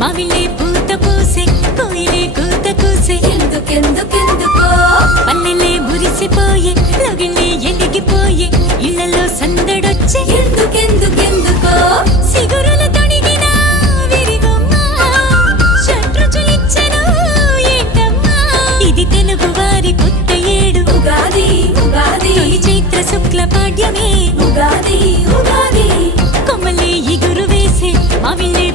మావిలే పూత పూసే కోయిలే కూత కూసే ఎందుకెందుకెందుకో పల్లెలే మురిసిపోయే లగిలే ఎలిగిపోయే ఇళ్లలో సందడొచ్చే ఎందుకెందుకెందుకో సిగురుల తొడిగిన విరిగొమ్మ షట్రుచులిచ్చెను ఏంటమ్మా ఇది తెలుగు వారి కొత్త ఏడు ఉగాది ఉగాది తొలి చైత్ర శుక్ల పాడ్యమే ఉగాది ఉగాది కొమ్మలే ఇగురు వేసే మావిలే